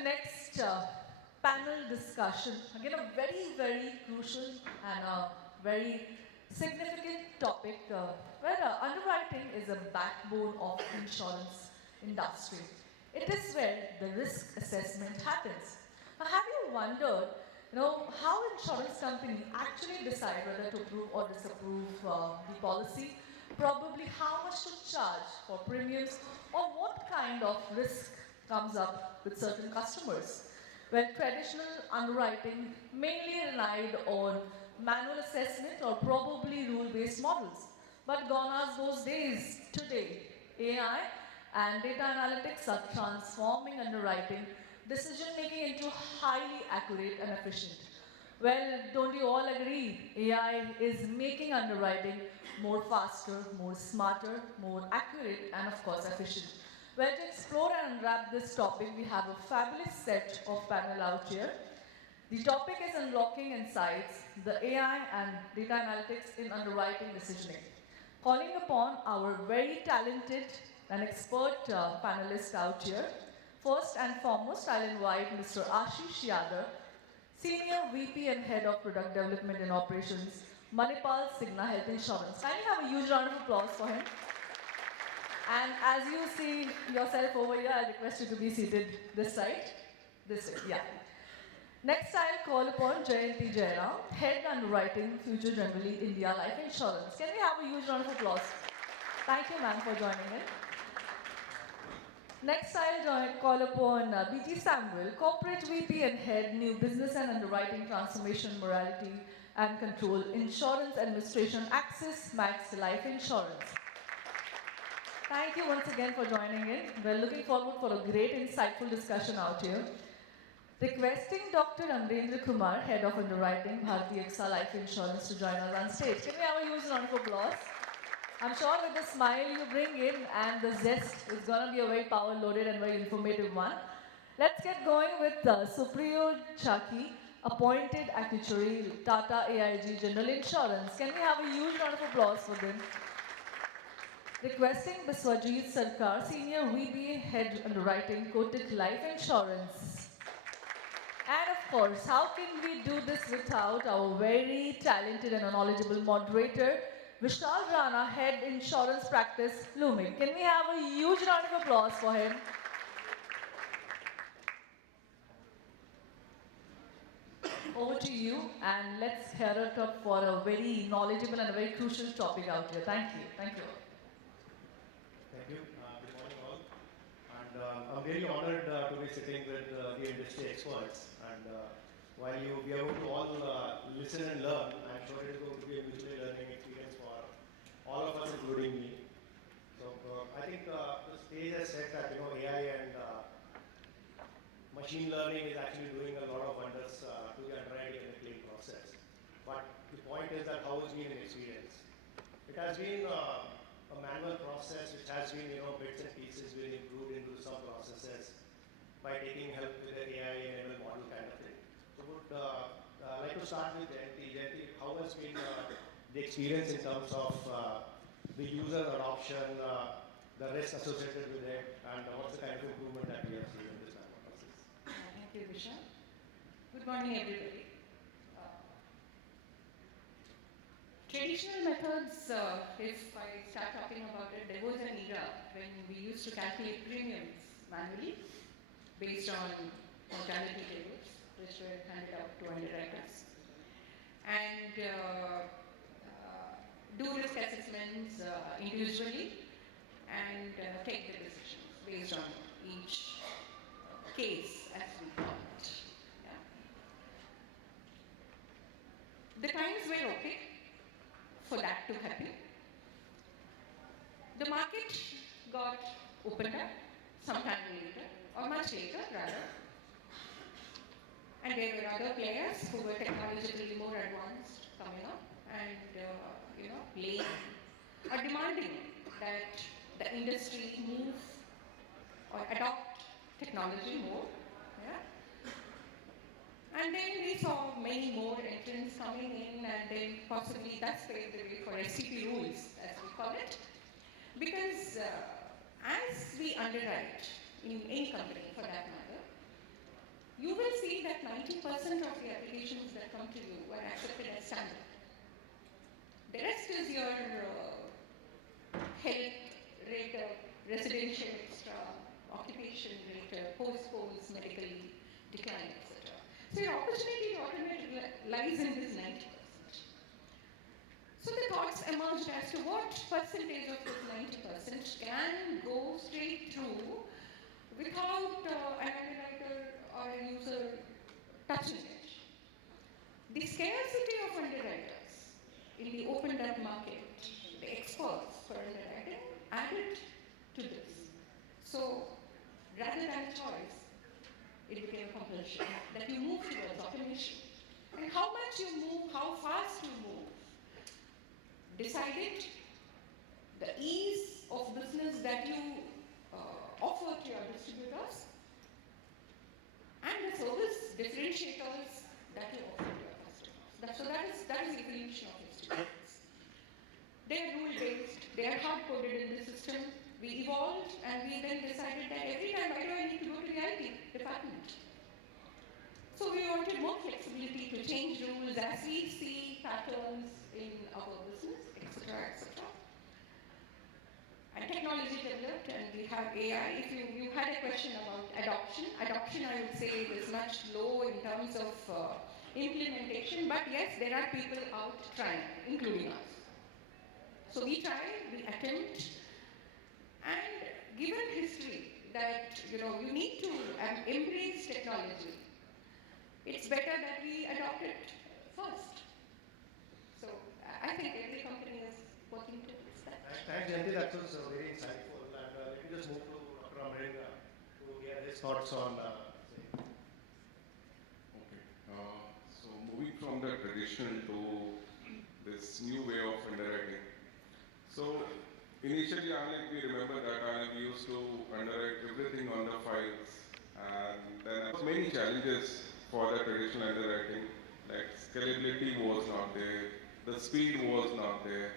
the next panel discussion. Again, a very, very crucial and a very significant topic where underwriting is a backbone of insurance industry. It is where the risk assessment happens. Now, have you wondered, how insurance companies actually decide whether to approve or disapprove the policy? Probably how much to charge for premiums or what kind of risk comes up with certain customers. Well, traditional underwriting mainly relied on manual assessment or probably rule-based models. But gone are those days. Today, AI and data analytics are transforming underwriting decision-making into highly accurate and efficient. Well, don't you all agree? AI is making underwriting more faster, more smarter, more accurate, and of course efficient. Well, to explore and unwrap this topic, we have a fabulous set of panel out here. The topic is unlocking insights, the AI and data analytics in underwriting decisioning. Calling upon our very talented and expert panelists out here. First and foremost, I'll invite Mr. Ashish Yadav, Senior VP and Head of Product Development and Operations, ManipalCigna Health Insurance. Kindly have a huge round of applause for him. And as you see yourself over here, I request you to be seated this side. This way, yeah. Next, I'll call upon Jayanti Jayaram, Head Underwriting, Future Generali India Life Insurance. Can we have a huge round of applause? Thank you, ma'am, for joining in. Next, I'll call upon Biji Samuel, Corporate VP and Head, New Business and Underwriting Transformation, Mortality and Control, Insurance Administration, 𝐔𝐧𝐥𝐸𝐬𝐬𝐬𝐿 Life Insurance. Thank you once again for joining in. We're looking forward for a great, insightful discussion out here. Requesting Dr.Amrendra Kumar, Head of Underwriting, Bharti Life Insurance, to join us on stage. Can we have a huge round of applause? I'm sure with the smile you bring in and the zest, it's going to be a very power-loaded and very informative one. Let's get going with Supriyo Chaki, Appointed Actuary, TATA AIG General Insurance. Can we have a huge round of applause for them? Requesting Biswajit Sarkar, Senior VP Head Underwriting, Kotak Life Insurance. And of course, how can we do this without our very talented and knowledgeable moderator, Vishal Rana, Head Insurance Practice, LUMIQ. Can we have a huge round of applause for him? Over to you, and let's hear it up for a very knowledgeable and a very crucial topic out here. Thank you. Thank you. Thank you. Good morning, all. And I'm really honored to be sitting with the industry experts. And while you be able to all listen and learn, I'm sure it is going to be a mutually learning experience for all of us, including me. So I think the stage has said that AI and machine learning is actually doing a lot of wonders to the underwriting and the claim process. But the point is that how has been an experience? It has been a manual process which has been, bits and pieces been improved into some processes by taking help with the AI and ML model kind of thing. So would like to start with Jayanti. Jayanti, how has been the experience in terms of the user adoption, the risk associated with it, and what's the kind of improvement that we have seen in this manual process? Thank you, Vishal. Good morning, everybody. Traditional methods, if I start talking about it, there was an era when we used to calculate premiums manually based on mortality tables, which were handed out to underwriters, and do risk assessments individually and take the decisions based on each case, as we call it. Yeah. The times were okay for that to happen. The market got opened up sometime later, or much later rather, and there were other players who were technologically more advanced coming up and laying or demanding that the industry move or adopt technology more. Yeah? And then we saw many more entrants coming in, and then possibly that's paved the way for SCP rules, as we call it. Because as we underwrite in any company for that matter, see that 90% of the applications that come to you are accepted as standard. The rest is your health rater, residential extra, occupation rater, post medically decline, etc. So your opportunity to automate lies in this 90%. So the thoughts emerged as to what percentage of this 90% can go straight through without an underwriter or a user touching it. The scarcity of underwriters in the opened up market, the experts for underwriting, added to this. So rather than a choice, it became a compulsion that you move towards automation. And how much you move, how fast you move, decided the ease of business that you offer to your distributors and the service differentiators that you offer to your customers. So that is the evolution of distributors. They are rule-based, they are hard-coded in the system. We evolved and we then decided that every time, why do I need to go to the IT department? So we wanted more flexibility to change rules as we see patterns in our business, etc., etc. And technology developed, and we have AI. If you had a question about adoption, I would say is much low in terms of implementation, but yes, there are people out trying, including us. So we try, we attempt, and given history that you need to embrace technology, it's better that we adopt it first. So I think every company is working towards that. Thanks, Jayanti. That was very insightful. And let me just move to Dr. Amrendra to hear his thoughts on. Okay. So moving from the traditional to this new way of underwriting. So initially, we remember that we used to underwrite everything on the files, and then there were many challenges for the traditional underwriting, like scalability was not there, the speed was not there,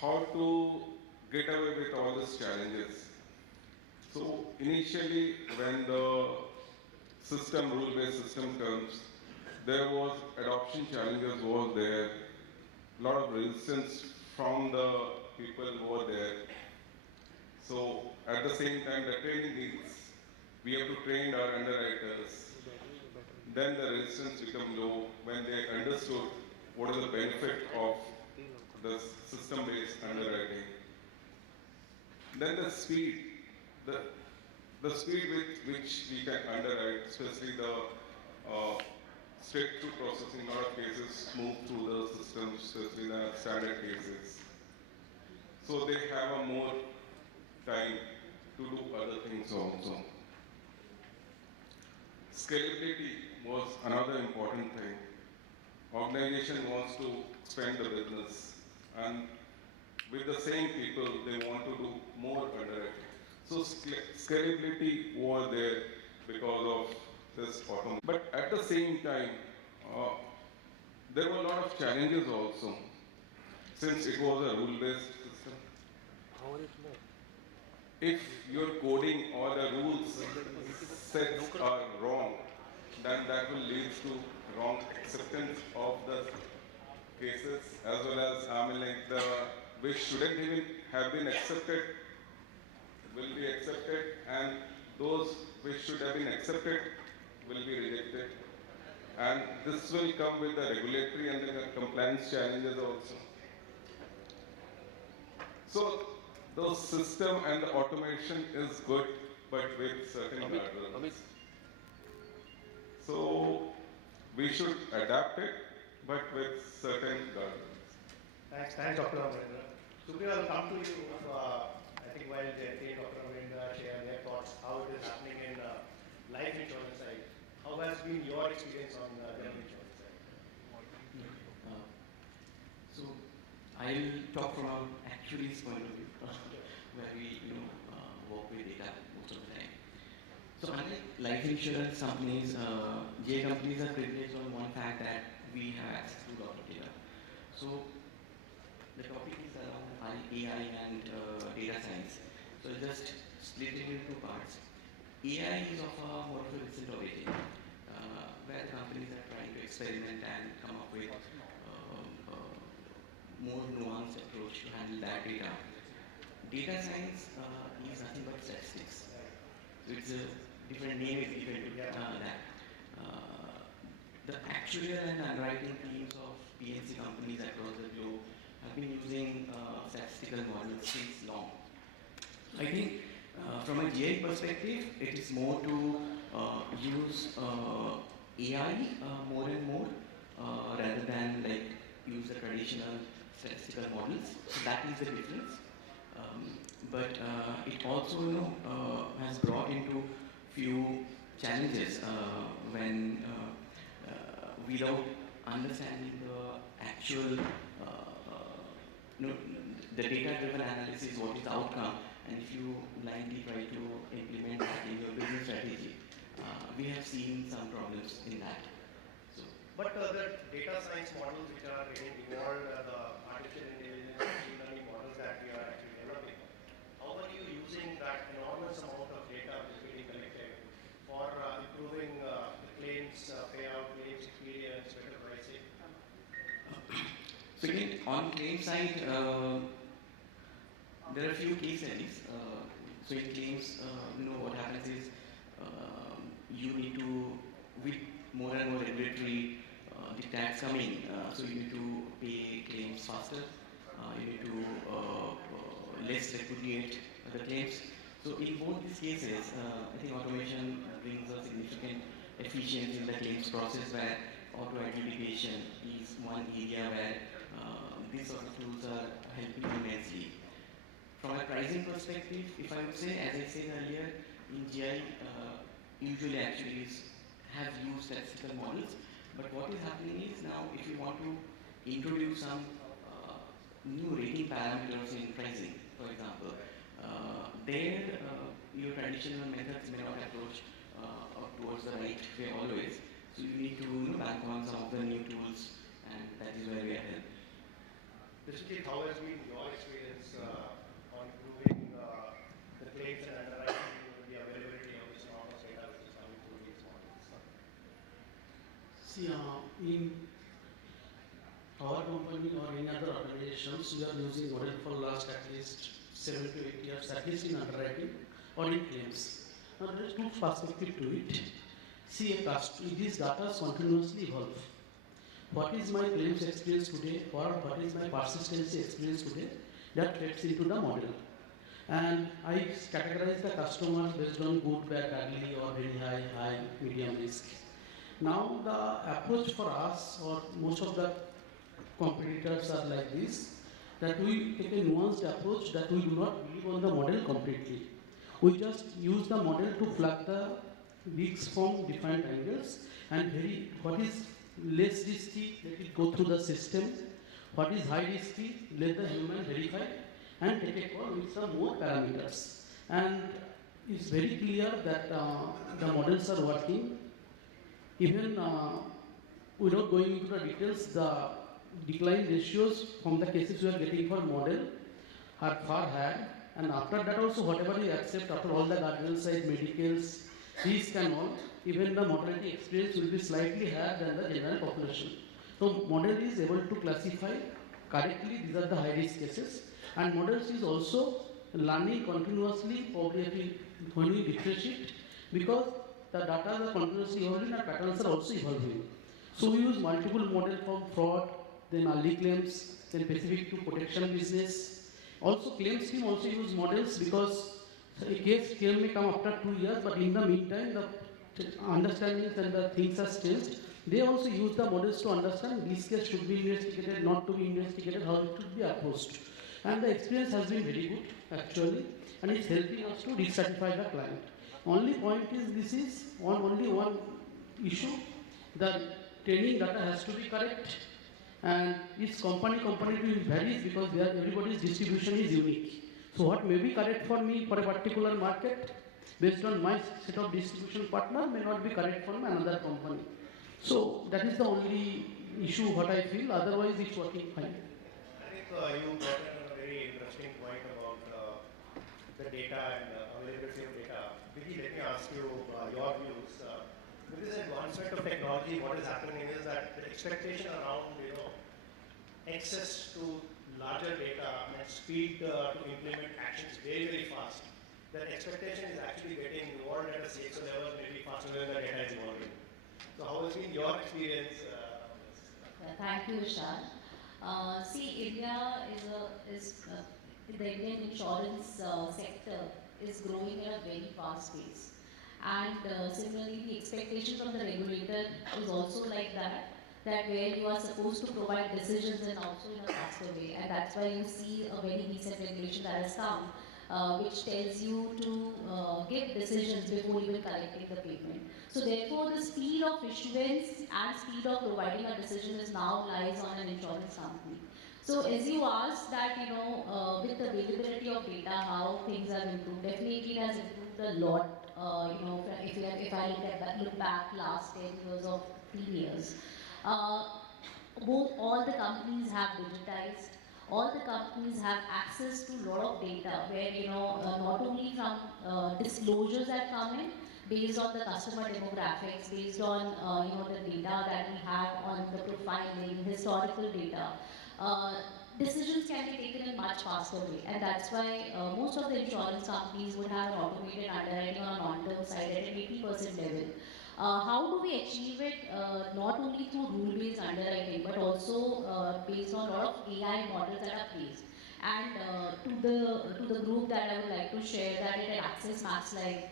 how to get away with all these challenges. So initially, when the rule-based system comes, there was adoption challenges was there, a lot of resistance from the people who were there. So at the same time, the training needs, we have to train our underwriters. Then the resistance become low when they understood what is the benefit of the system-based underwriting. Then the speed, the speed with which we can underwrite, especially the straight-through processing, a lot of cases move through the system, especially the standard cases. So they have a more time to do other things also. Scalability was another important thing. Organization wants to expand the business, and with the same people, they want to do more underwriting. So scalability was there because of this automation. But at the same time, there were a lot of challenges also, since it was a rule-based system. If your coding or the rules sets are wrong, then that will lead to wrong acceptance of the cases, as well as which shouldn't even have been accepted will be accepted, and those which should have been accepted will be rejected. And this will come with the regulatory and the compliance challenges also. So the system and the automation is good, but with certain guardrails. So we should adapt it, but with certain guardrails. Thanks, Dr. Amrendra. Supriyo, I'll come to you. I think while Jayanti and Dr. Amrendra share their thoughts, how it is happening in life insurance side, how has been your experience on the general insurance side? So I'll talk from our actuary's point of view, where we work with data most of the time. So unlike life insurance companies, GA companies are privileged on one fact that we have access to a lot of data. So the topic is around AI and data science. So I'll just split it into two parts. AI is of a more of a recent origin. where the companies are trying to experiment and come up with more nuanced approach to handle that data. Data science is nothing but statistics. So it's a different name is given to that. The actuarial and underwriting teams of PNC companies across the globe have been using statistical models since long. I think from a GI perspective, it is more to use AI more and more rather than like use the traditional statistical models. So that is the difference. But it also has brought into few challenges when without understanding the actual the data-driven analysis, what is the outcome, and if you blindly try to implement that in your business strategy, we have seen some problems in that. So, But the data science models which are getting involved, the artificial intelligence, machine learning models that we are actually developing, how are you using that enormous amount of data which is being collected for improving the claims payout, claims experience, better pricing? so again, on claim side, there are a few case studies. So in claims, what happens is you need to, with more and more regulatory dictats coming, so you need to pay claims faster. You need to less repudiate the claims. So in both these cases, I think automation brings a significant efficiency in the claims process where auto adjudication is one area where these sort of tools are helping immensely. From a pricing perspective, if I would say, as I said earlier, in GI, usually actuaries have used statistical models, but what is happening is now if you want to introduce some new rating parameters in pricing, for example, there your traditional methods may not approach towards the right way always. So you need to bank on some of the new tools, and that is where we are headed. Biswajit, how has been your experience on improving the claims and underwriting, the availability of this enormous data which is coming through these models? See, in our company or in other organizations, we are using model for last at least 7 to 8 years, at least in underwriting or in claims. Now there is two perspectives to it. See, these data continuously evolve. What is my claims experience today or what is my persistency experience today, that fits into the model. And I categorize the customers based on good, bad, ugly or very high, medium risk. Now the approach for us or most of the competitors are like this, that we take a nuanced approach that we do not believe on the model completely. We just use the model to flag the risks from different angles and what is less risky, let it go through the system. What is high risky, let the human verify and take a call with some more parameters. And it's very clear that the models are working. Even without going into the details, the decline ratios from the cases we are getting for model are far higher. And after that also, whatever we accept, after all the guardian side, medicals, risk and all, even the mortality experience will be slightly higher than the general population. So model is able to classify correctly, these are the high risk cases. And models is also learning continuously, probably when we refresh it, because the data are continuously evolving and patterns are also evolving. So we use multiple models from fraud, then early claims, then specific to protection business. Also claims team also use models because a case claim may come after 2 years, but in the meantime the understandings and the things are changed. They also use the models to understand this case should be investigated, not to be investigated, how it should be approached. And the experience has been very good actually, and it's helping us to recertify the client. Only point is this is only one issue. The training data has to be correct, and each company to varies because everybody's distribution is unique. So what may be correct for me for a particular market based on my set of distribution partner may not be correct for another company. So that is the only issue what I feel, otherwise it's working fine. I think you brought in a very interesting point about the data and availability of data. Biji, let me ask you your views. with this advancement of technology, what is happening is that the expectation around, access to larger data and speed to implement actions very, very fast, that expectation is actually getting evolved at a CXO level maybe faster than the data is evolving. So how has been your experience? Thank you, Vishal. See, India the Indian insurance sector is growing at a very fast pace. And similarly, the expectation from the regulator is also like that where you are supposed to provide decisions and also in a faster way. And that's why you see a very recent regulation that has come, which tells you to give decisions before even collecting the payment. So therefore, the speed of issuance and speed of providing a decision is now lies on an insurance company. So as you asked that, with the availability of data, how things have improved, definitely it has improved a lot. If I look back last 10 years or 15 years, all the companies have digitized. All the companies have access to a lot of data where, not only from disclosures that come in based on the customer demographics, based on, the data that we have on the profiling, historical data, decisions can be taken in much faster way. And that's why most of the insurance companies would have an automated underwriting on a non-term side at an 80% level. How do we achieve it? Not only through rule-based underwriting, but also based on a lot of AI models that are placed. And to the group that I would like to share that at Access Max Life,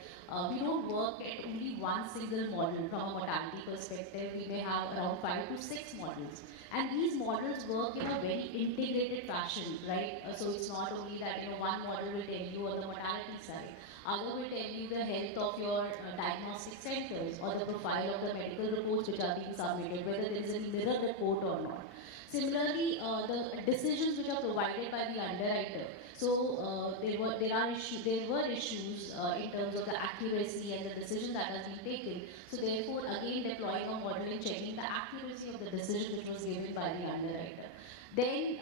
we don't work at only one single model. From a mortality perspective, we may have around 5 to 6 models. And these models work in a very integrated fashion, right? So it's not only that, one model will tell you on the mortality side. Other will tell you the health of your diagnostic centers or the profile of the medical reports which are being submitted, whether there is any mirror report or not. Similarly, the decisions which are provided by the underwriter. So there were issues in terms of the accuracy and the decision that has been taken. So therefore, again deploying a model and checking the accuracy of the decision which was given by the underwriter. Then,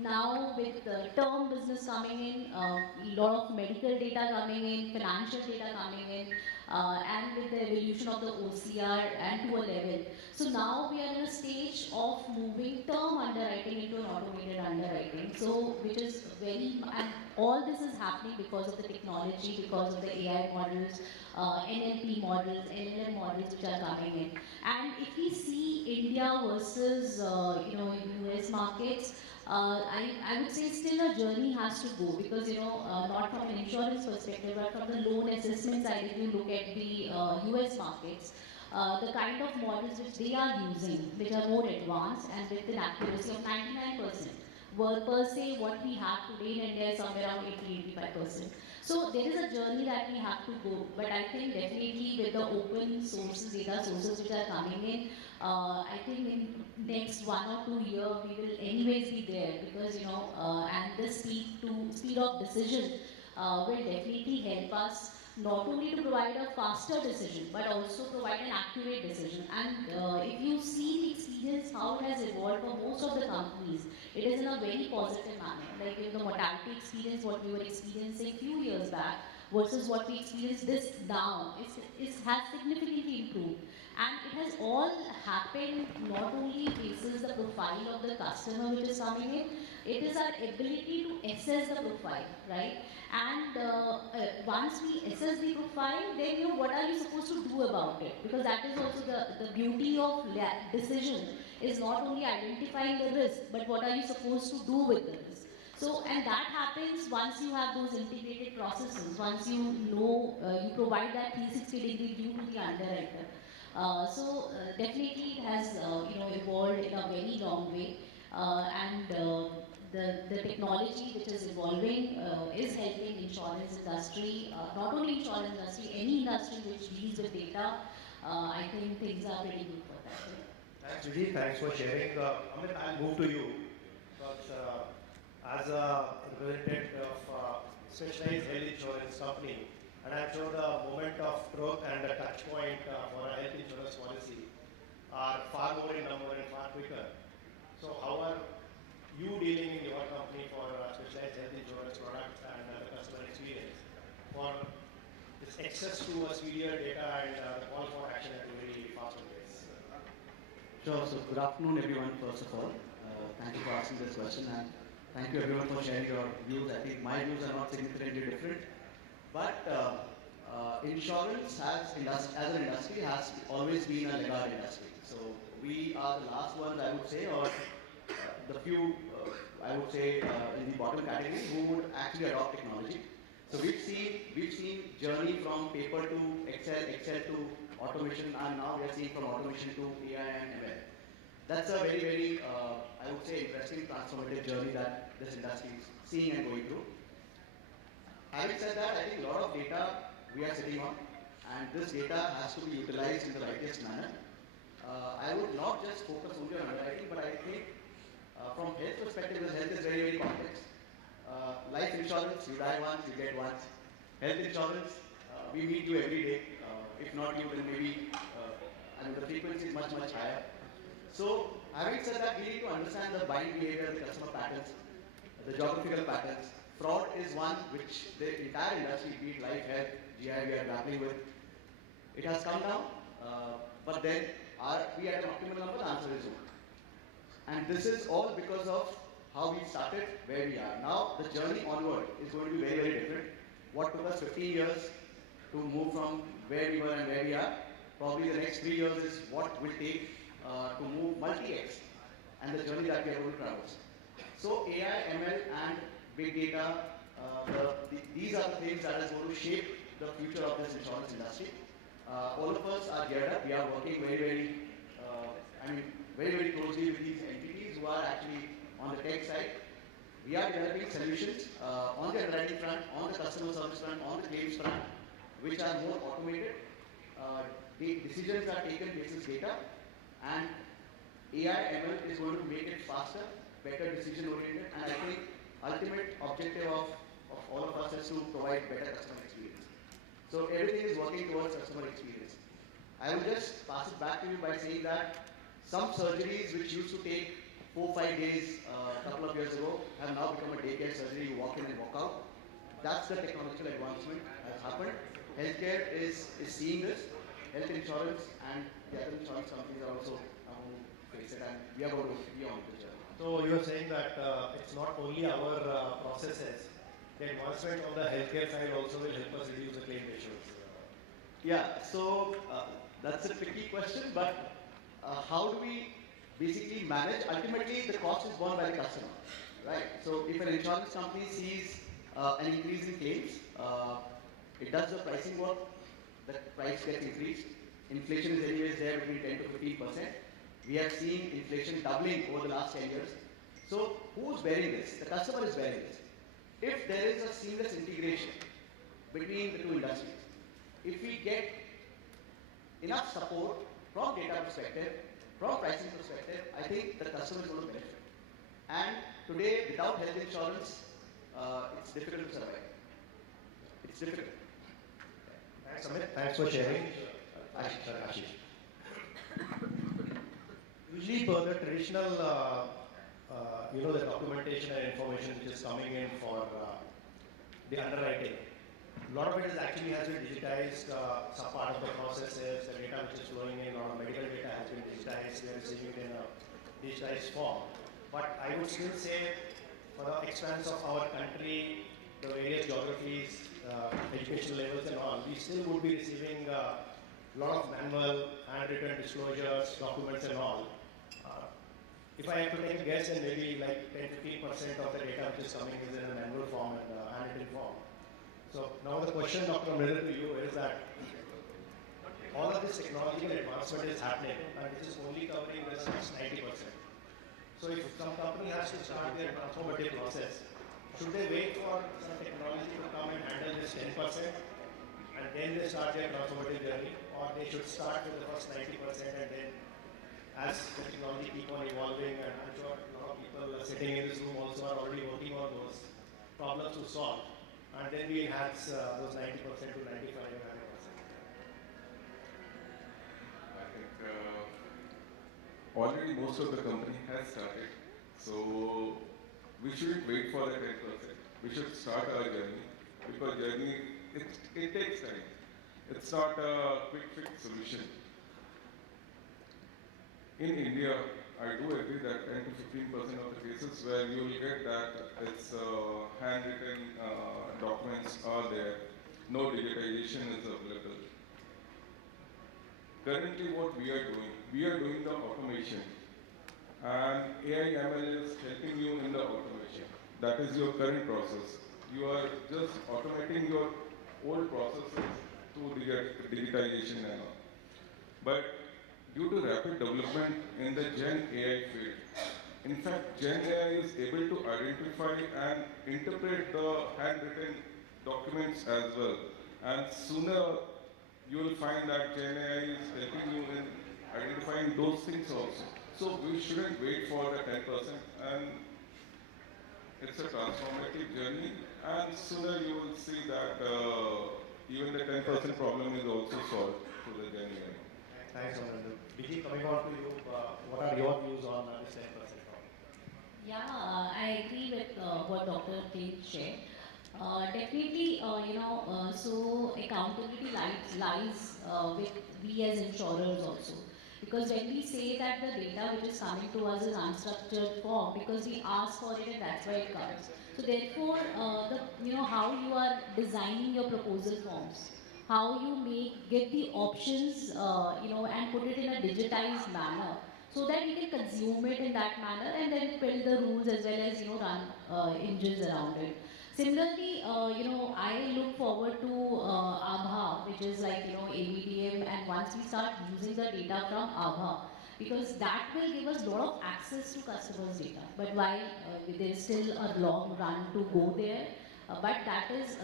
now with the term business coming in, a lot of medical data coming in, financial data coming in, and with the evolution of the OCR and to a level. So now we are in a stage of moving term underwriting into an automated underwriting. So, which is and all this is happening because of the technology, because of the AI models, NLP models, LLM models which are coming in. And if we see India versus, US markets, I would say still a journey has to go because, not from an insurance perspective, but from the loan assessment side, if you look at the US markets, the kind of models which they are using, which are more advanced and with an accuracy of 99%. Were per se what we have today in India is somewhere around 80-85%. So there is a journey that we have to go, but I think definitely with the open sources, data sources which are coming in, I think in next 1 or 2 years we will anyways be there because and the speed of decision will definitely help us not only to provide a faster decision, but also provide an accurate decision. And if you see the experience, how it has evolved for most of the companies, it is in a very positive manner. Like in the mortality experience, what we were experiencing a few years back versus what we experience this now, it has significantly improved. And it has all happened not only basis the profile of the customer which is coming in, it is our ability to assess the profile, right? And once we assess the profile, then what are you supposed to do about it? Because that is also the beauty of decision is not only identifying the risk, but what are you supposed to do with the risk? So, and that happens once you have those integrated processes, once you know, you provide that 360-degree view to the underwriter. Definitely it has, evolved in a very long way. The technology which is evolving is helping insurance industry, not only insurance industry, any industry which deals with data. I think things are pretty good for that. Thanks, Vijay. Thanks for sharing. Amit, I'll move to you. Because as a representative of specialized health insurance company, and I'm sure the moment of growth and the touch point for a health insurance policy are far more in number and far quicker. So how are you dealing in your company for specialized health insurance products and the customer experience for this access to a speedier data and the call for action Sure. So good afternoon, everyone. First of all, thank you for asking this question, and thank you everyone for sharing your views. I think my views are not significantly different, but insurance as an industry has always been a laggard industry. So we are the last ones, I would say, or the few, I would say, in the bottom category who would actually adopt technology. So we've seen journey from paper to Excel to automation, and now we are seeing from automation to AI and ML. That's a very, I would say, interesting transformative journey that this industry is seeing and going through. Having said that, I think a lot of data we are sitting on, and this data has to be utilized in the righteous manner. I would not just focus only on underwriting, but I think from health perspective, because health is very complex. Life insurance, you die once, you get once. Health insurance, we meet you every day. If not you, then maybe, and the frequency is much higher. So, having said that, we need to understand the buying behavior, the customer patterns, the geographical patterns. Fraud is one which the entire industry, be it life, health, GI, we are grappling with. It has come down, but then are we at an optimal number? The answer is no. And this is all because of how we started, where we are. Now, the journey onward is going to be very different. What took us 15 years to move from where we were and where we are, probably the next 3 years is what will take to move multi-X and the journey that we are going to traverse. So AI, ML and big data, these are the things that is going to shape the future of this insurance industry. All of us are geared up. We are working very closely with these entities who are actually on the tech side. We are developing solutions on the underwriting front, on the customer service front, on the claims front, which are more automated. The decisions are taken based on data, and AI ML is going to make it faster, better decision oriented, and I think ultimate objective of all of us is to provide better customer experience. So everything is working towards customer experience. I will just pass it back to you by saying that some surgeries which used to take 4-5 days a couple of years ago have now become a daycare surgery. You walk in and walk out. That's the technological advancement that has happened. Healthcare is seeing this. Health insurance and the other insurance companies are also going to face it, and we are going to be on the journey. So you are saying that it's not only our processes, the advancement on the healthcare side also will help us reduce the claim ratios. Yeah, so that's a tricky question, but how do we basically manage? Ultimately, the cost is borne by the customer, right? So if an insurance company sees an increase in claims, it does the pricing work, the price gets increased. Inflation is anyways there between 10 to 15%. We have seen inflation doubling over the last 10 years. So who's bearing this? The customer is bearing this. If there is a seamless integration between the two industries, if we get enough support from data perspective, from pricing perspective, I think the customer is going to benefit. And today, without health insurance, it's difficult to survive. It's difficult. Thanks, Amit. Thanks for sharing. Ashish. Usually, for the traditional, the documentation and information which is coming in for the underwriting, a lot of it is actually has been digitized. Some part of the processes, the data which is flowing in, a lot of medical data has been digitized. We are receiving it in a digitized form. But I would still say, for the expanse of our country, the various geographies, education levels and all, we still would be receiving a lot of manual, handwritten disclosures, documents and all. If I have to take a guess, then maybe like 10-15% of the data which is coming is in a manual form and handwritten form. So now the question, Dr. Amrendra, to you is that all of this technological advancement is happening, and it is only covering the first 90%. So if some company has to start their transformative process, should they wait for some technology to come and handle this 10% and then they start their transformative journey, or they should start with the first 90% and then as the technology keep on evolving, and I'm sure a lot of people sitting in this room also are already working on those problems to solve, and then we enhance those 90% to 95 and 100%. I think already most of the company has started, so we shouldn't wait for the 10%. We should start our journey, because journey, it takes time. It's not a quick fix solution. in India, I do agree that 10 to 15% of the cases where you will get that it's handwritten documents are there, no digitization is available. Currently what we are doing the automation, and AI ML is helping you in the automation. That is your current process. You are just automating your old processes through digitization and all. But due to rapid development in the Gen AI field, in fact, Gen AI is able to identify and interpret the handwritten documents as well. And sooner you will find that Gen AI is helping you in identifying those things also. So we shouldn't wait for the 10%, and it's a transformative journey. And sooner you will see that even the 10% problem is also solved through the Gen AI. Thanks, Amrendra. Biji, coming on to you, what are your views on this 10% problem? Yeah, I agree with what Dr. King shared. Definitely, so accountability lies with we as insurers also. Because when we say that the data which is coming to us is unstructured form, because we ask for it and that's why it comes. So therefore, how you are designing your proposal forms, how you get the options, and put it in a digitized manner, so that we can consume it in that manner and then build the rules as well as run engines around it. Similarly, I look forward to ABHA, which is like ABDM, and once we start using the data from ABHA, because that will give us a lot of access to customers' data. But while there is still a long run to go there, but that is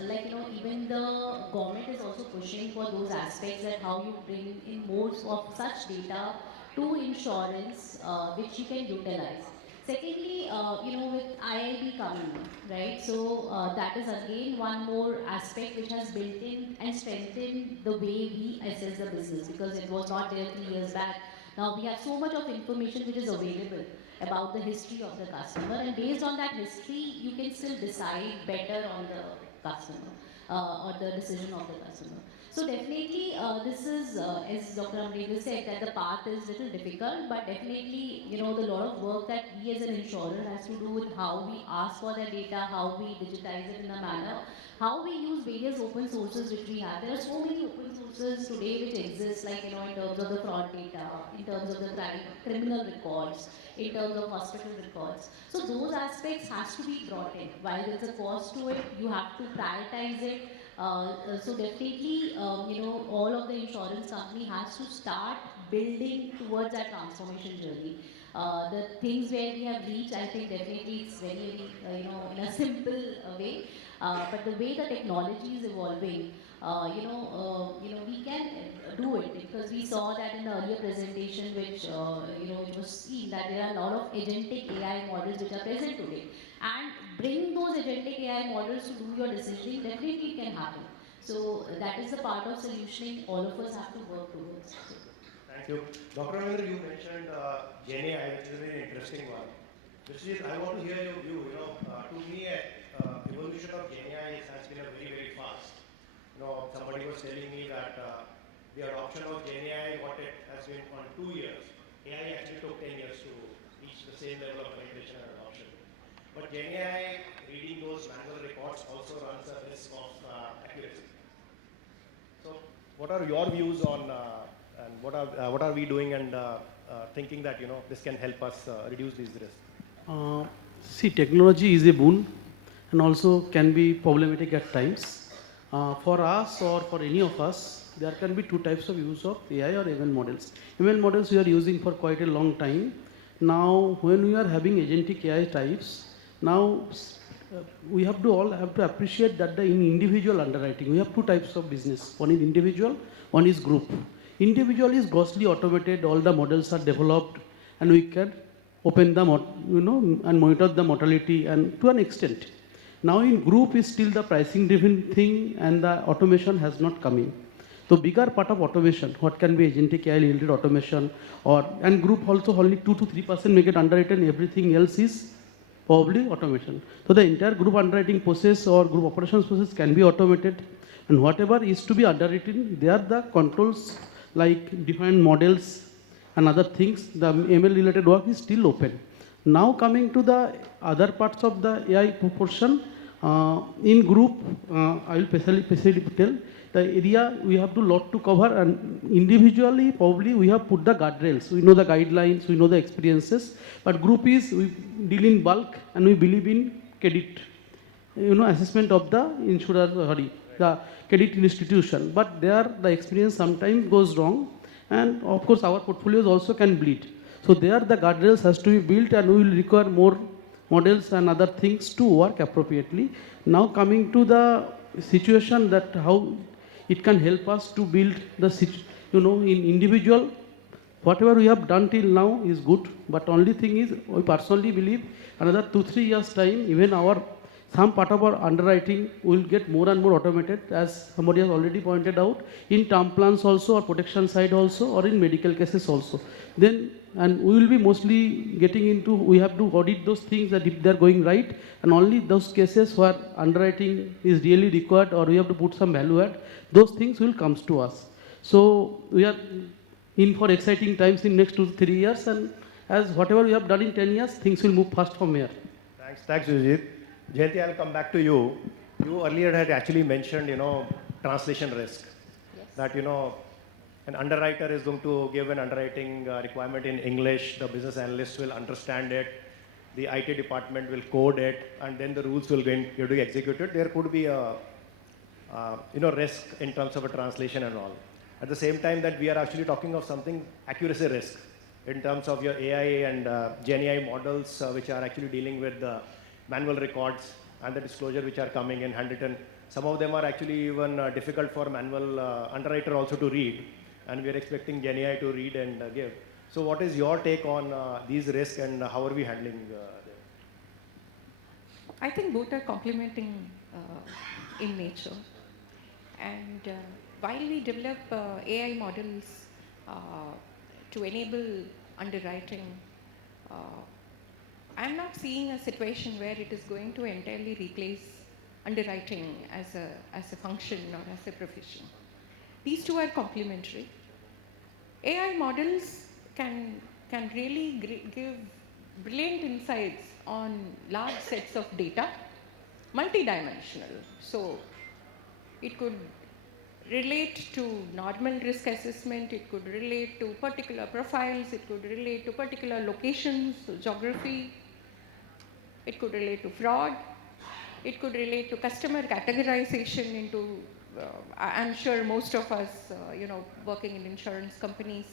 even the government is also pushing for those aspects, that how you bring in more of such data to insurance, which you can utilize. Secondly, with IIB coming, right? So that is again one more aspect which has built in and strengthened the way we assess the business, because it was not there 3 years back. Now we have so much of information which is available about the history of the customer, and based on that history, you can still decide better on the customer or the decision of the customer. So definitely, this is, as Dr. Amrendra said, that the path is little difficult, but definitely, the lot of work that we as an insurer has to do with how we ask for the data, how we digitize it in a manner, how we use various open sources which we have. There are so many open sources today which exist, like, in terms of the fraud data, in terms of the criminal records, in terms of hospital records. So those aspects has to be brought in. While there's a cost to it, you have to prioritize it. So definitely, all of the insurance company has to start building towards that transformation journey. The things where we have reached, I think definitely it's very, in a simple way. But the way the technology is evolving, we can do it, because we saw that in the earlier presentation, which it was seen that there are a lot of agentic AI models which are present today, and bring those agentic AI models to do your decisioning, definitely can happen. So that is the part of solutioning all of us have to work towards. Thank you. Dr. Amrendra, you mentioned Gen AI, which is a very interesting one. Vishal, I want to hear your view. To me, evolution of Gen AI has been a very, very fast. Somebody was telling me that the adoption of Gen AI, what it has been on 2 years. AI actually took 10 years to reach the same level of penetration and adoption. But Gen AI, reading those manual records, also runs a risk of accuracy. So, what are your views on and what are we doing and thinking that this can help us reduce these risks? See, technology is a boon and also can be problematic at times. For us or for any of us, there can be two types of use of AI or ML models. ML models we are using for quite a long time. Now, when we are having agentic AI types, now we have to appreciate that in individual underwriting, we have two types of business. One is individual, one is group. Individual is grossly automated, all the models are developed, and we can open them, and monitor the mortality, and to an extent. Now in group is still the pricing driven thing, and the automation has not come in. So bigger part of automation, what can be agentic AI related automation, and group also only 2 to 3% make it underwritten, everything else is probably automation. So the entire group underwriting process or group operations process can be automated, and whatever is to be underwritten, there are the controls like defined models and other things, the ML related work is still open. Now coming to the other parts of the AI portion, in group, I will specifically tell the area we have to lot to cover, and individually probably we have put the guardrails. We know the guidelines, we know the experiences, but group is we deal in bulk and we believe in credit, assessment of the insurer, the credit institution. But there the experience sometimes goes wrong, and of course our portfolios also can bleed. So there the guardrails has to be built, and we will require more models and other things to work appropriately. Now coming to the situation that how it can help us to build the, in individual, whatever we have done till now is good, but only thing is, we personally believe another 2-3 years time, even some part of our underwriting will get more and more automated, as somebody has already pointed out, in term plans also, or protection side also, or in medical cases also. Then, and we will be mostly getting into, we have to audit those things that if they are going right, and only those cases where underwriting is really required or we have to put some value add, those things will come to us. So we are in for exciting times in next 2-3 years, and as whatever we have done in 10 years, things will move fast from here. Thanks, Vijit. Jayanti, I'll come back to you. You earlier had actually mentioned, translation risk. Yes. That, an underwriter is going to give an underwriting requirement in English, the business analyst will understand it, the IT department will code it, and then the rules will get executed. There could be a, risk in terms of a translation and all. At the same time that we are actually talking of something accuracy risk in terms of your AI and GenAI models, which are actually dealing with the manual records and the disclosure which are coming in handwritten. Some of them are actually even difficult for manual underwriter also to read, and we are expecting GenAI to read and give. So what is your take on these risks, and how are we handling them? I think both are complementing in nature. And while we develop AI models to enable underwriting, I'm not seeing a situation where it is going to entirely replace underwriting as a function or as a profession. These two are complementary. AI models can really give brilliant insights on large sets of data, multidimensional. So it could relate to normal risk assessment, it could relate to particular profiles, it could relate to particular locations, geography, it could relate to fraud, it could relate to customer categorization into, I'm sure most of us, working in insurance companies,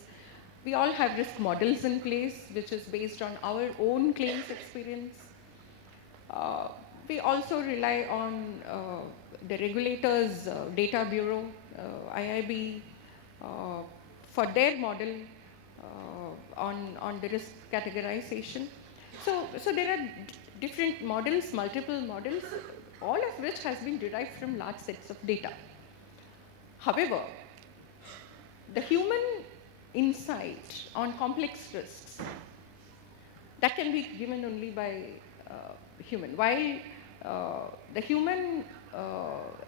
we all have risk models in place, which is based on our own claims experience. We also rely on the regulators' data bureau, IIB, for their model on the risk categorization. So there are different models, multiple models, all of which has been derived from large sets of data. However, the human insight on complex risks, that can be given only by human. While the human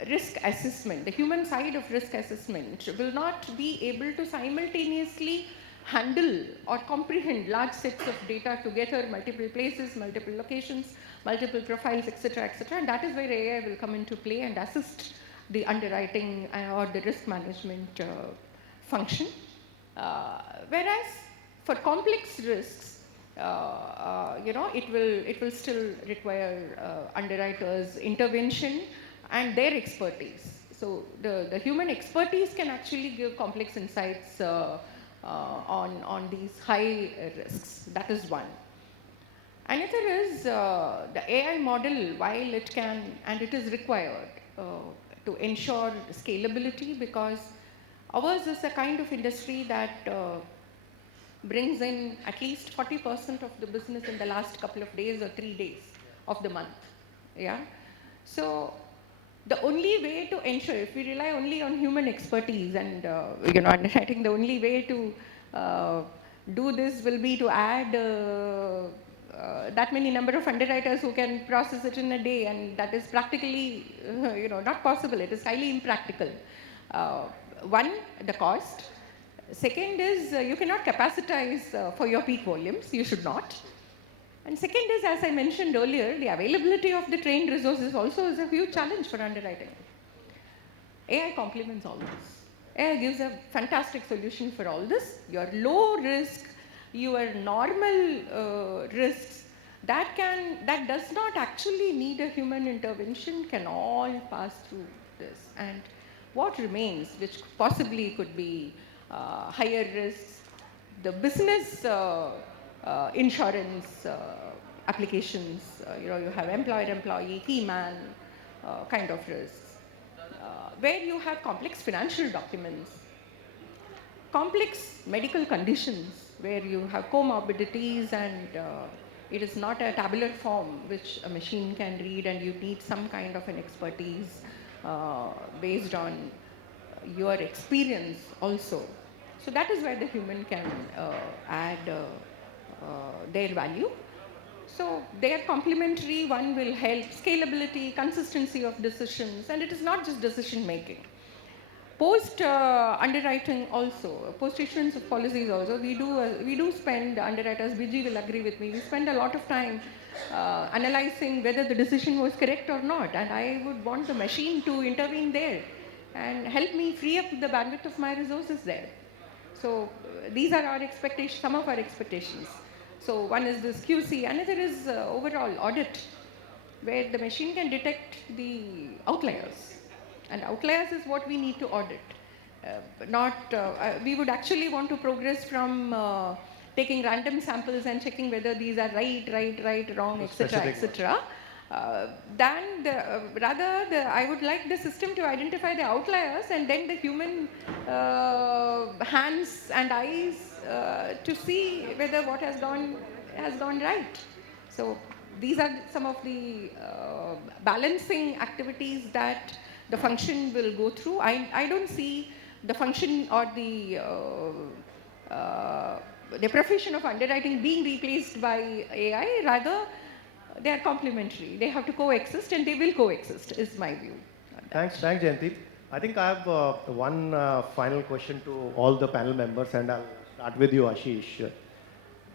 risk assessment, the human side of risk assessment will not be able to simultaneously handle or comprehend large sets of data together, multiple places, multiple locations, multiple profiles, etc., etc. And that is where AI will come into play and assist the underwriting or the risk management function. Whereas for complex risks, it will still require underwriters' intervention and their expertise. So the human expertise can actually give complex insights on these high risks. That is one. Another is the AI model, while it can and it is required to ensure scalability, because ours is a kind of industry that brings in at least 40% of the business in the last couple of days or 3 days of the month. Yeah. So the only way to ensure, if we rely only on human expertise and underwriting, the only way to do this will be to add that many number of underwriters who can process it in a day, and that is practically not possible. It is highly impractical. One, the cost. Second is you cannot capacitize for your peak volumes. You should not. And second is, as I mentioned earlier, the availability of the trained resources also is a huge challenge for underwriting. AI complements all this. AI gives a fantastic solution for all this. Your low risk, your normal risks, that does not actually need a human intervention, can all pass through this. And what remains, which possibly could be higher risks, the business insurance applications, you have employer-employee, key man kind of risks, where you have complex financial documents, complex medical conditions, where you have comorbidities and it is not a tabular form which a machine can read, and you need some kind of an expertise based on your experience also. So that is where the human can add their value. So they are complementary. One will help scalability, consistency of decisions, and it is not just decision making. Post underwriting also, post issuance of policies also, we do spend, underwriters, Biji will agree with me, we spend a lot of time analyzing whether the decision was correct or not, and I would want the machine to intervene there and help me free up the bandwidth of my resources there. So these are our expectations, some of our expectations. So one is this QC, another is overall audit, where the machine can detect the outliers. And outliers is what we need to audit. We would actually want to progress from taking random samples and checking whether these are right, wrong, etc., etc. I would like the system to identify the outliers, and then the human hands and eyes to see whether what has gone right. So these are some of the balancing activities that the function will go through. I don't see the function or the profession of underwriting being replaced by AI. Rather, they are complementary. They have to coexist, and they will coexist, is my view. Thanks, Jayanti. I think I have one final question to all the panel members, and I'll start with you, Ashish.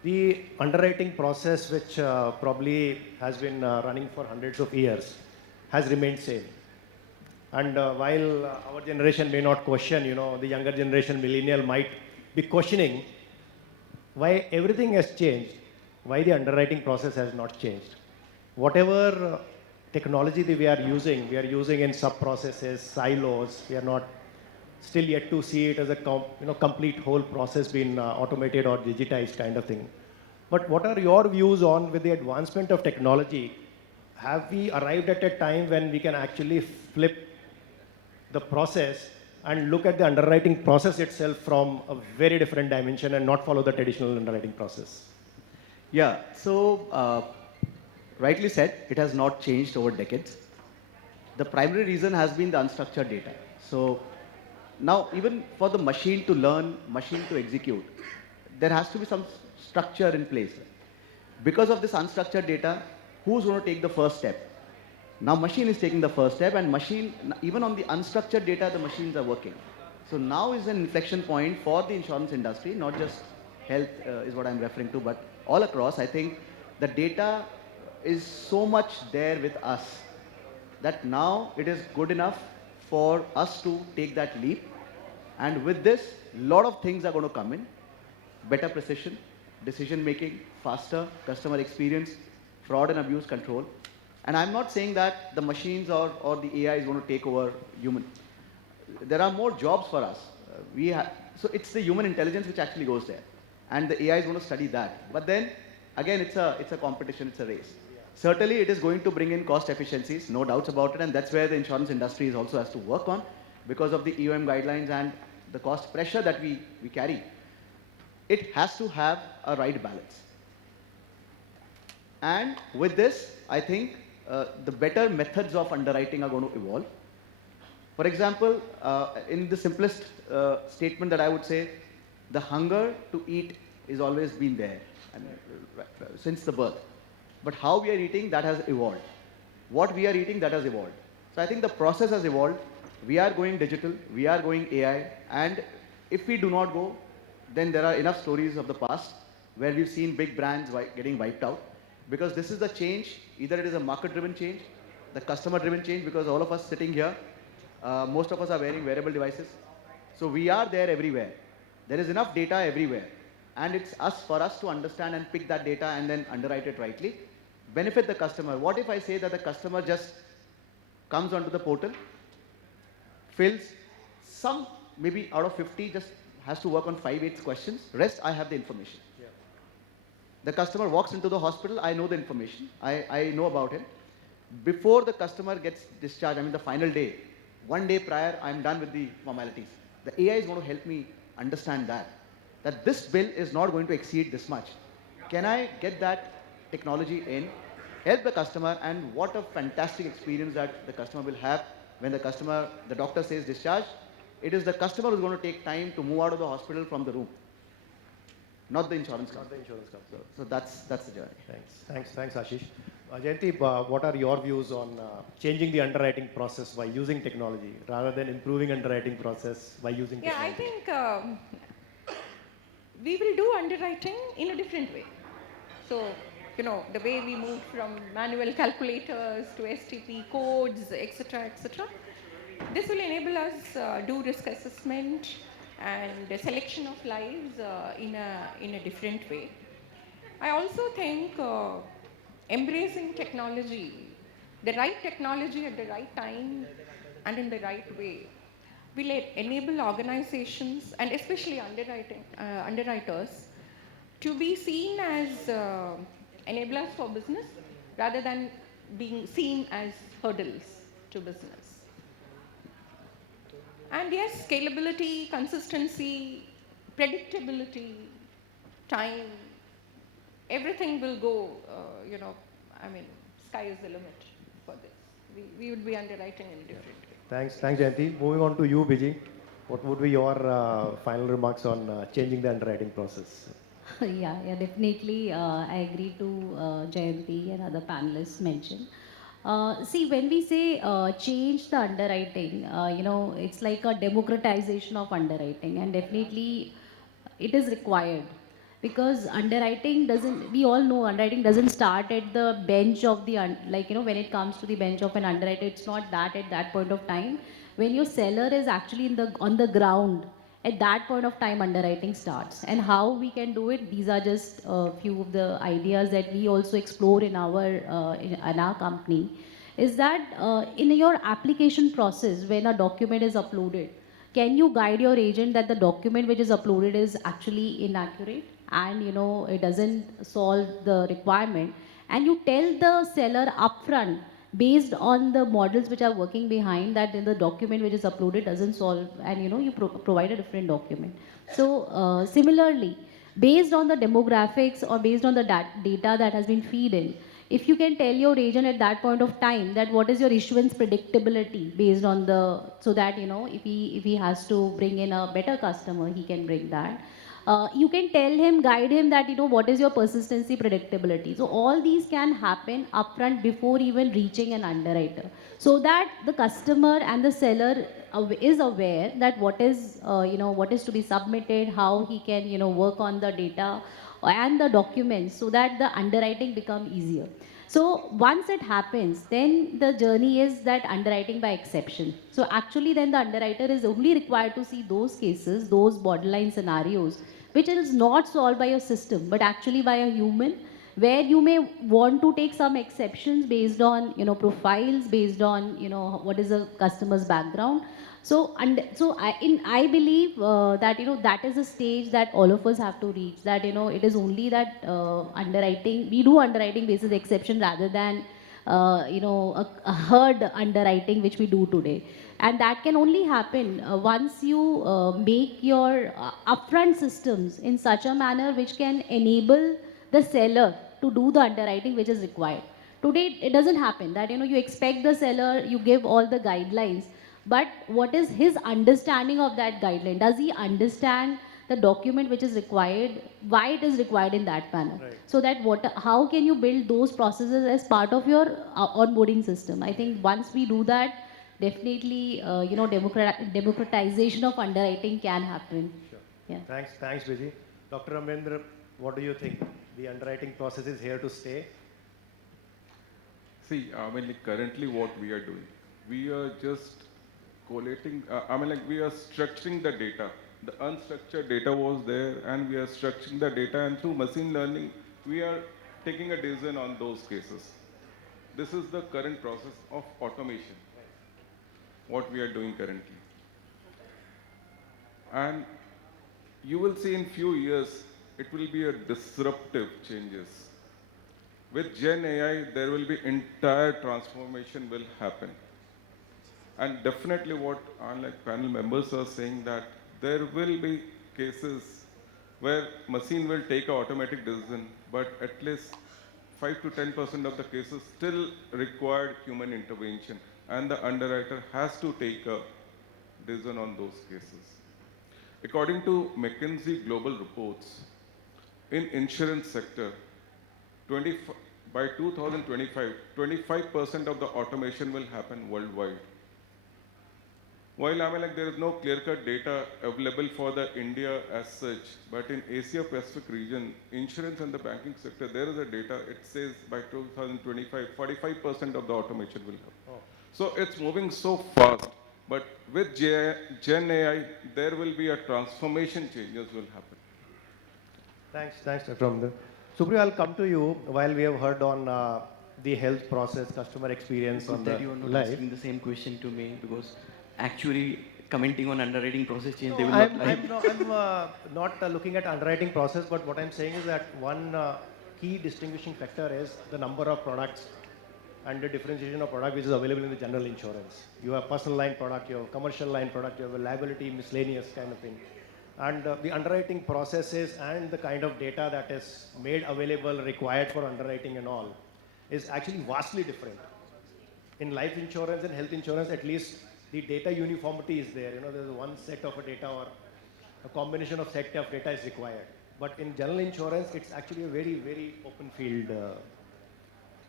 The underwriting process, which probably has been running for hundreds of years, has remained same. And while our generation may not question, the younger generation, millennial, might be questioning why everything has changed, why the underwriting process has not changed. Whatever technology that we are using in sub-processes, silos. We are not still yet to see it as a complete whole process being automated or digitized kind of thing. But what are your views on, with the advancement of technology, have we arrived at a time when we can actually flip the process and look at the underwriting process itself from a very different dimension and not follow the traditional underwriting process? Yeah, so rightly said, it has not changed over decades. The primary reason has been the unstructured data. So now even for the machine to learn, machine to execute, there has to be some structure in place. Because of this unstructured data, who's going to take the first step? Now machine is taking the first step, and machine, even on the unstructured data, the machines are working. So now is an inflection point for the insurance industry, not just health is what I'm referring to, but all across. I think the data is so much there with us that now it is good enough for us to take that leap. And with this, a lot of things are going to come in. Better precision, decision making, faster customer experience, fraud and abuse control. And I'm not saying that the machines or the AI is going to take over human. There are more jobs for us. So it's the human intelligence which actually goes there. And the AI is going to study that. But then, again, it's a competition, it's a race. Certainly, it is going to bring in cost efficiencies, no doubts about it. And that's where the insurance industry is also has to work on, because of the EOM guidelines and the cost pressure that we carry. It has to have a right balance. And with this, I think the better methods of underwriting are going to evolve. For example, in the simplest statement that I would say, the hunger to eat is always been there since the birth. But how we are eating, that has evolved. What we are eating, that has evolved. So I think the process has evolved. We are going digital, we are going AI, and if we do not go, then there are enough stories of the past where we've seen big brands getting wiped out, because this is the change. Either it is a market-driven change, the customer-driven change, because all of us sitting here, most of us are wearing wearable devices. So we are there everywhere. There is enough data everywhere. And it's for us to understand and pick that data and then underwrite it rightly. Benefit the customer. What if I say that the customer just comes onto the portal, fills some, maybe out of 50, just has to work on 5-8 questions. Rest, I have the information. Yeah. The customer walks into the hospital, I know the information. I know about him. Before the customer gets discharged, I mean the final day, 1 day prior, I'm done with the formalities. The AI is going to help me understand that this bill is not going to exceed this much. Can I get that technology in, help the customer, and what a fantastic experience that the customer will have when the doctor says discharge. It is the customer who's going to take time to move out of the hospital from the room, not the insurance company. Not the insurance company. So that's the journey. Thanks, Ashish. Jayanti, what are your views on changing the underwriting process by using technology rather than improving underwriting process by using technology? Yeah, I think we will do underwriting in a different way. So, the way we moved from manual calculators to STP codes, etc., this will enable us do risk assessment and selection of lives in a different way. I also think embracing technology, the right technology at the right time and in the right way, will enable organizations and especially underwriters to be seen as enablers for business rather than being seen as hurdles to business. And yes, scalability, consistency, predictability, time, everything will go, sky is the limit for this. We would be underwriting in a different way. Thanks, Jayanti. Moving on to you, Biji. What would be your final remarks on changing the underwriting process? Yeah, definitely. I agree to Jayanti and other panelists mentioned. See, when we say change the underwriting, it's like a democratization of underwriting, and definitely it is required, because underwriting we all know underwriting doesn't start at the bench of when it comes to the bench of an underwriter, it's not that at that point of time. When your seller is actually on the ground, at that point of time underwriting starts. And how we can do it, these are just a few of the ideas that we also explore in our company, is that in your application process, when a document is uploaded, can you guide your agent that the document which is uploaded is actually inaccurate and it doesn't solve the requirement, and you tell the seller upfront based on the models which are working behind that in the document which is uploaded doesn't solve, and you provide a different document. So similarly, based on the demographics or based on the data that has been fed in, if you can tell your agent at that point of time that what is your issuance predictability based on so that if he has to bring in a better customer, he can bring that. You can tell him, guide him that what is your persistency predictability. So all these can happen upfront before even reaching an underwriter, so that the customer and the seller is aware that what is to be submitted, how he can work on the data and the documents, so that the underwriting become easier. So once it happens, then the journey is that underwriting by exception. So actually then the underwriter is only required to see those cases, those borderline scenarios, which is not solved by a system, but actually by a human, where you may want to take some exceptions based on profiles, based on what is the customer's background. So I believe that that is a stage that all of us have to reach, that it is only that we do underwriting basis exception rather than a herd underwriting which we do today. And that can only happen once you make your upfront systems in such a manner which can enable the seller to do the underwriting which is required. Today, it doesn't happen that you expect the seller, you give all the guidelines, but what is his understanding of that guideline? Does he understand the document which is required, why it is required in that manner? Right. So that how can you build those processes as part of your onboarding system? I think once we do that, definitely, democratization of underwriting can happen. Sure. Yeah. Thanks, Biji. Dr. Amrendra, what do you think? The underwriting process is here to stay? See, like currently what we are doing, we are just collating, like we are structuring the data. The unstructured data was there and we are structuring the data, and through machine learning, we are taking a decision on those cases. This is the current process of automation, what we are doing currently. And you will see in few years, it will be a disruptive changes. With Gen AI, there will be entire transformation will happen. And definitely what our panel members are saying, that there will be cases where machine will take an automatic decision, but at least 5 to 10% of the cases still required human intervention, and the underwriter has to take a decision on those cases. According to McKinsey Global Reports, in insurance sector, by 2025, 25% of the automation will happen worldwide. While there is no clear-cut data available for the India as such, but in Asia Pacific region, insurance and the banking sector, there is a data, it says by 2025, 45% of the automation will happen. Oh. So it's moving so fast, but with Gen AI, there will be a transformation changes will happen. Thanks, Dr. Amrendra. Supriyo, I'll come to you while we have heard on the health process, customer experience on the that you are not life. asking the same question to me, because actually commenting on underwriting process change, No, they will I'm not not looking at underwriting process, but what I'm saying is that one key distinguishing factor is the number of products and the differentiation of product which is available in the general insurance. You have personal line product, you have commercial line product, you have a liability, miscellaneous kind of thing. And the underwriting processes and the kind of data that is made available, required for underwriting and all, is actually vastly different. In life insurance and health insurance, at least the data uniformity is there. There's one set of data or a combination of set of data is required. But in general insurance, it's actually a very, very open field.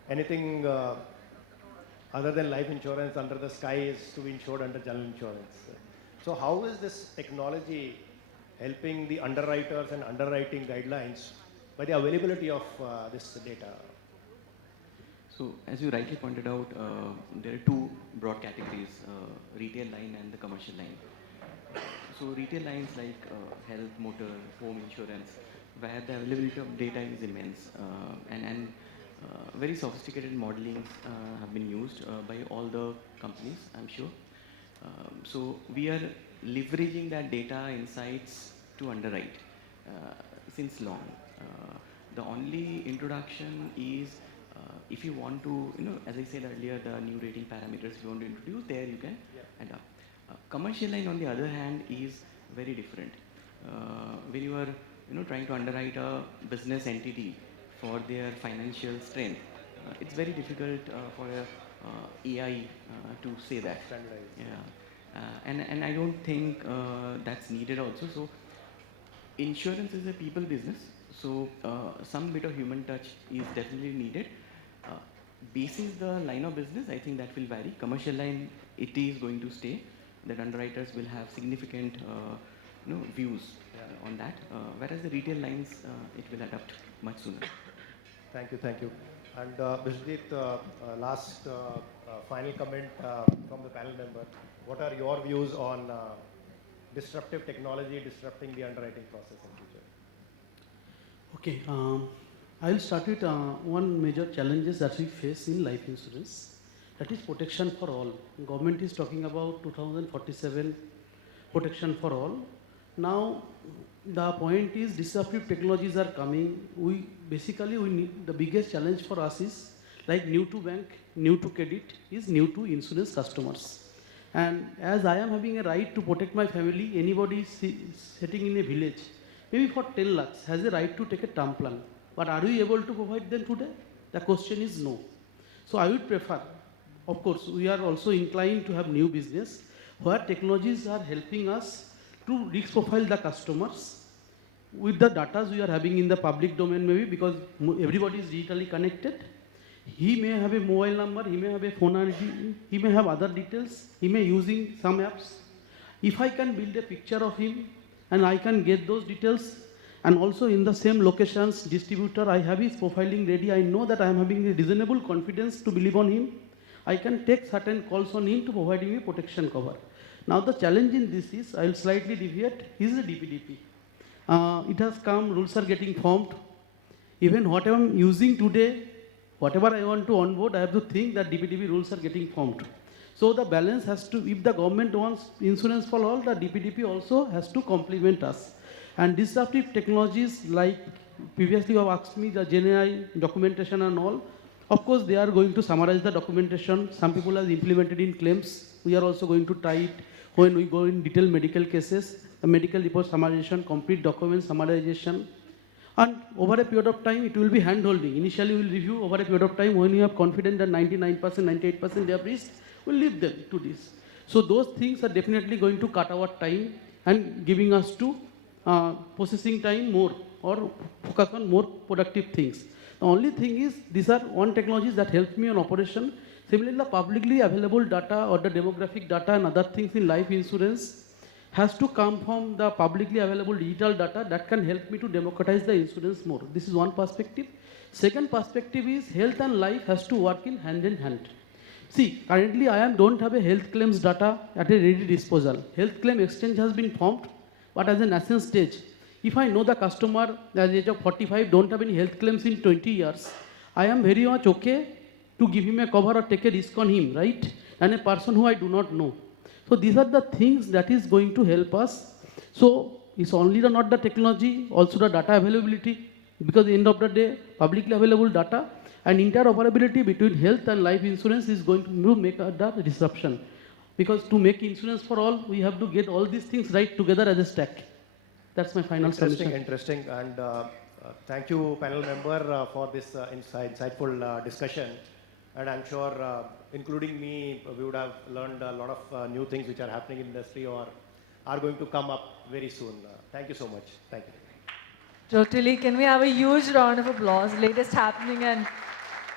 Anything other than life insurance under the sky is to be insured under general insurance. So how is this technology helping the underwriters and underwriting guidelines by the availability of this data? So, as you rightly pointed out, there are two broad categories, retail line and the commercial line. So, retail lines like health, motor, home insurance, where the availability of data is immense, and very sophisticated modeling have been used by all the companies, I'm sure. So, we are leveraging that data insights to underwrite since long. The only introduction is if you want to, as I said earlier, the new rating parameters you want to introduce, there you can adapt. Commercial line, on the other hand, is very different. When you are, trying to underwrite a business entity for their financial strength, it's very difficult for a AI to say that. Yeah. And I don't think that's needed also. So insurance is a people business, so some bit of human touch is definitely needed. Basis the line of business, I think that will vary. Commercial line, it is going to stay. That underwriters will have significant views on that. Whereas the retail lines, it will adapt much sooner. Thank you. And Biswajit, last final comment from the panel member. What are your views on disruptive technology disrupting the underwriting process in future? Okay, I'll start with one major challenges that we face in life insurance. That is protection for all. Government is talking about 2047 protection for all. Now, the point is disruptive technologies are coming. We need, the biggest challenge for us is like new to bank, new to credit is new to insurance customers. And as I am having a right to protect my family, anybody sitting in a village, maybe for 10 lakhs, has a right to take a term plan. But are we able to provide them today? The question is no. So I would prefer, of course, we are also inclined to have new business where technologies are helping us to risk profile the customers with the data we are having in the public domain, maybe because everybody is digitally connected. He may have a mobile number, he may have a phone ID, he may have other details, he may using some apps. If I can build a picture of him and I can get those details, and also in the same locations, distributor, I have his profiling ready, I know that I am having a reasonable confidence to believe on him, I can take certain calls on him to provide me protection cover. Now the challenge in this is, I will slightly deviate, is the DPDP. It has come, rules are getting formed. Even whatever I am using today, whatever I want to onboard, I have to think that DPDP rules are getting formed. So the balance has to, if the government wants insurance for all, the DPDP also has to complement us. And disruptive technologies like previously you have asked me, the Generali documentation and all, of course they are going to summarize the documentation. Some people have implemented in claims. We are also going to try it when we go in detailed medical cases, the medical report summarization, complete document summarization. And over a period of time, it will be hand-holding. Initially, we will review over a period of time. When you have confidence that 99%, 98% they have reached, we'll leave them to this. So those things are definitely going to cut our time and giving us to processing time more or focus on more productive things. The only thing is, these are one technologies that help me on operation. Similarly, the publicly available data or the demographic data and other things in life insurance has to come from the publicly available digital data that can help me to democratize the insurance more. This is one perspective. Second perspective is health and life has to work in hand. See, currently don't have a health claims data at a ready disposal. Health claim exchange has been formed, but as a nascent stage. If I know the customer at the age of 45 don't have any health claims in 20 years, I am very much okay to give him a cover or take a risk on him, right? And a person who I do not know. So these are the things that is going to help us. So it's only not the technology, also the data availability, because at the end of the day, publicly available data and interoperability between health and life insurance is going to make the disruption. Because to make insurance for all, we have to get all these things right together as a stack. That's my final submission. Interesting. And thank you, panel member, for this insightful discussion. And I'm sure, including me, we would have learned a lot of new things which are happening in the industry or are going to come up very soon. Thank you so much. Thank you. Totally. Can we have a huge round of applause? Latest happening and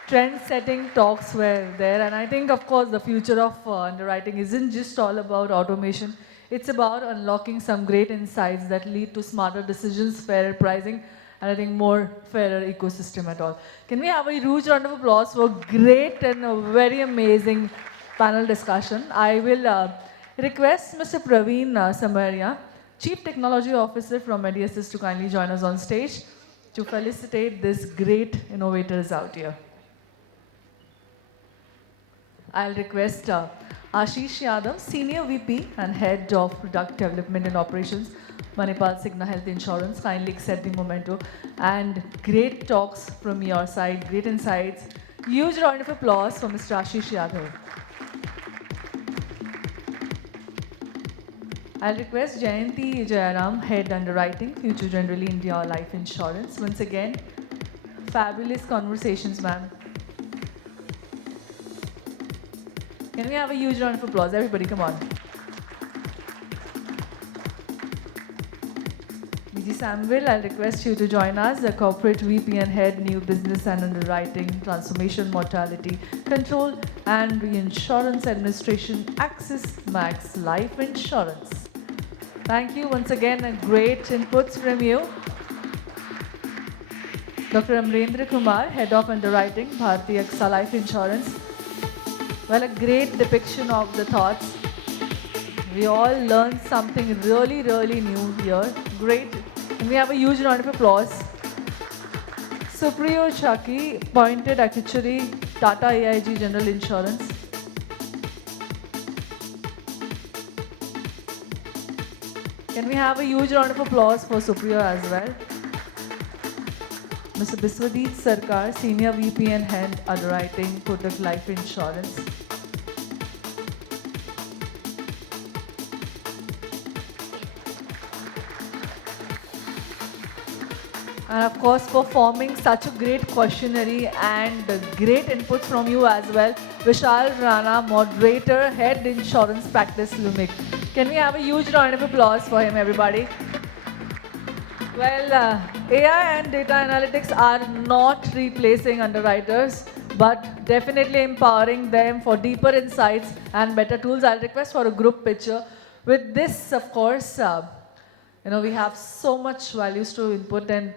trend-setting talks were there. And I think, of course, the future of underwriting isn't just all about automation. It's about unlocking some great insights that lead to smarter decisions, fairer pricing, and I think more fairer ecosystem at all. Can we have a huge round of applause for great and a very amazing panel discussion? I will request Mr. Praveen Samaria, Chief Technology Officer from MediAssist, to kindly join us on stage to felicitate these great innovators out here. I'll request Ashish Yadav, Senior VP and Head of Product Development and Operations, ManipalCigna Health Insurance, kindly accept the memento. And great talks from your side, great insights. Huge round of applause for Mr. Ashish Yadav. I'll request Jayanti Jayaram, Head Underwriting, Future Generali India Life Insurance. Once again, fabulous conversations, ma'am. Can we have a huge round of applause? Everybody, come on. Biji Samuel, I'll request you to join us, the Corporate VP and Head, New Business and Underwriting, Transformation, Mortality, Control and Reinsurance Administration, Axis Max Life Insurance. Thank you once again, and great inputs from you. Dr. Kumar, Head of Underwriting, Bharti AXA Life Insurance. Well, a great depiction of the thoughts. We all learned something really, really new here. Great. Can we have a huge round of applause? Supriyo Chaki, Appointed Actuary, TATA AIG General Insurance. Can we have a huge round of applause for Supriyo as well? Mr. Biswajit Sarkar, Senior VP and Head Underwriting, Kotak Life Insurance. And of course, for forming such a great questionnaire and great inputs from you as well, Vishal, Rana, Moderator, Head Insurance Practice, LUMIQ. Can we have a huge round of applause for him, everybody? Well, AI and data analytics are not replacing underwriters. but definitely empowering them for deeper insights and better tools. I'll request for a group picture. With this, of course, we have so much values to input and